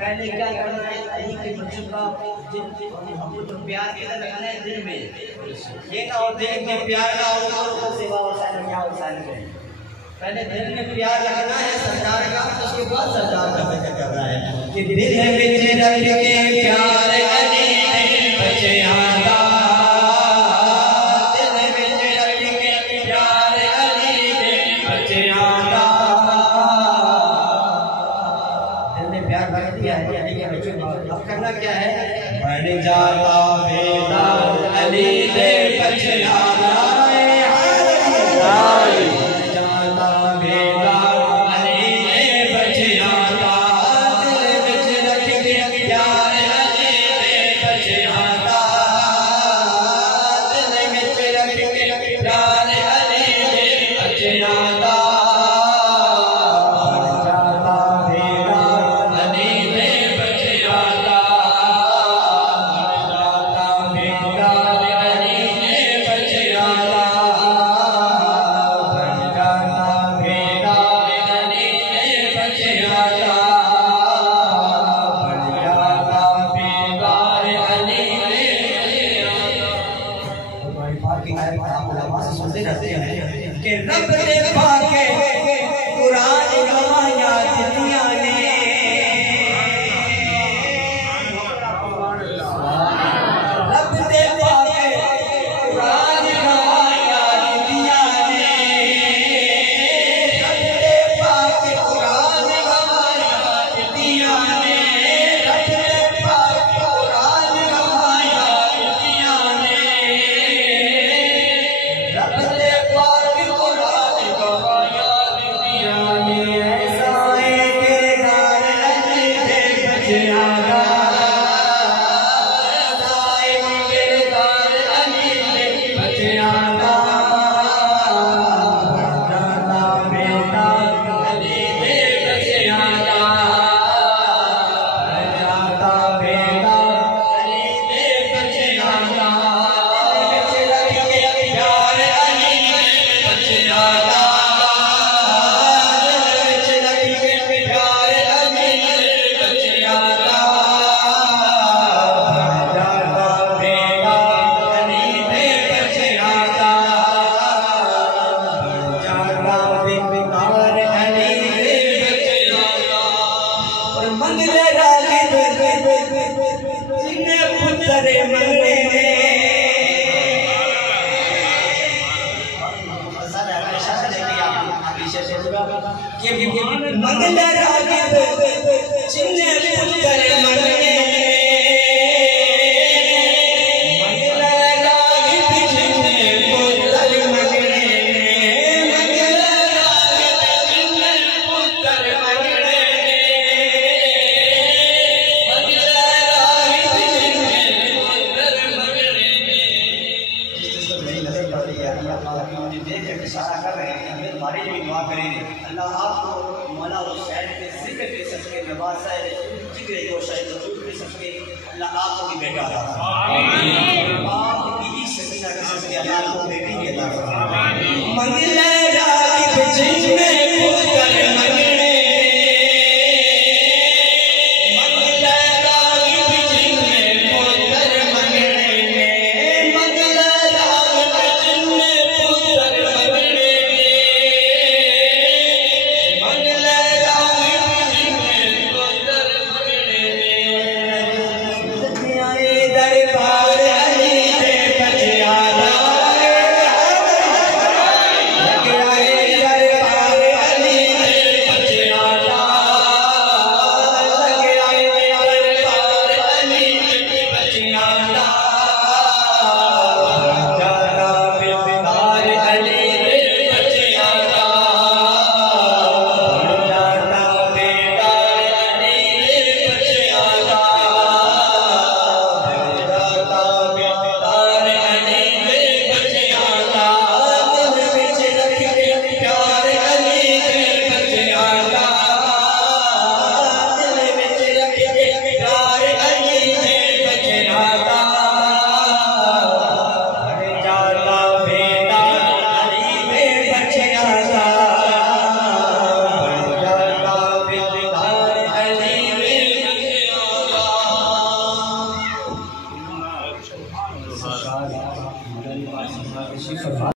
पहले क्या करना है अली के बच्चों का हमको तो प्यार के रखना है दिल में, ये ना हो दिल में प्यार ना हो तो सेवा वसाल क्या वसाल करें। पहले दिल में प्यार रखना है सरदार का, उसके बाद सरदार का जिक्र करना है कि दिल में रख के प्यार अली बच्चे आता, दिल में रख के प्यार अली बच्चे आता। दिल में प्यार रख दिया है अली के बच्चों को, अब करना क्या है, बढ़ जाता बेटा अली दे बच्चे आता। के रब दे पाके कुरान गवाया दुनिया ने, रब दे पाके कुरान गवाया दुनिया ने, रब दे पाके कुरान गवाया दुनिया ने, रब दे पाके कुरान गवाया दुनिया ने, रब दे पाके कुरान गवाया दुनिया ने। ऐसा के गार अली दे बच्चे आगा, मंगल रागिब चिन्ह पुत्र मंगने, मंगल रागिब चिन्ह पुत्र मंगने, मंगल रागिब चिन्ह पुत्र मंगने, मंगल रागिब चिन्ह पुत्र मंगने। जिससे मेरी नजर पड़ रही है अल्लाह ताला की देख के इशारा कर रहे हैं, हमें हमारे लिए दुआ करें। अल्लाह आपको मौला और शायद के जिक्र के सदके नवाज़ा है, जिक्र जो शायद रसूल के सदके अल्लाह आपको भी बेटा अता फरमाए, आपकी ही सकीना के सदके अल्लाह आपको बेटी भी अता फरमाए। मंगल रागिब चिन्ह पुत्र मंगने, मंगल रागिब चिन्ह पुत्र मंगने, मंगल रागिब चिन्ह पुत्र मंगने, मंगल रागिब चिन्ह पुत्र मंगने। आए दरबार अली दे बच्चे आगा, आए दरबार अली दे सरकार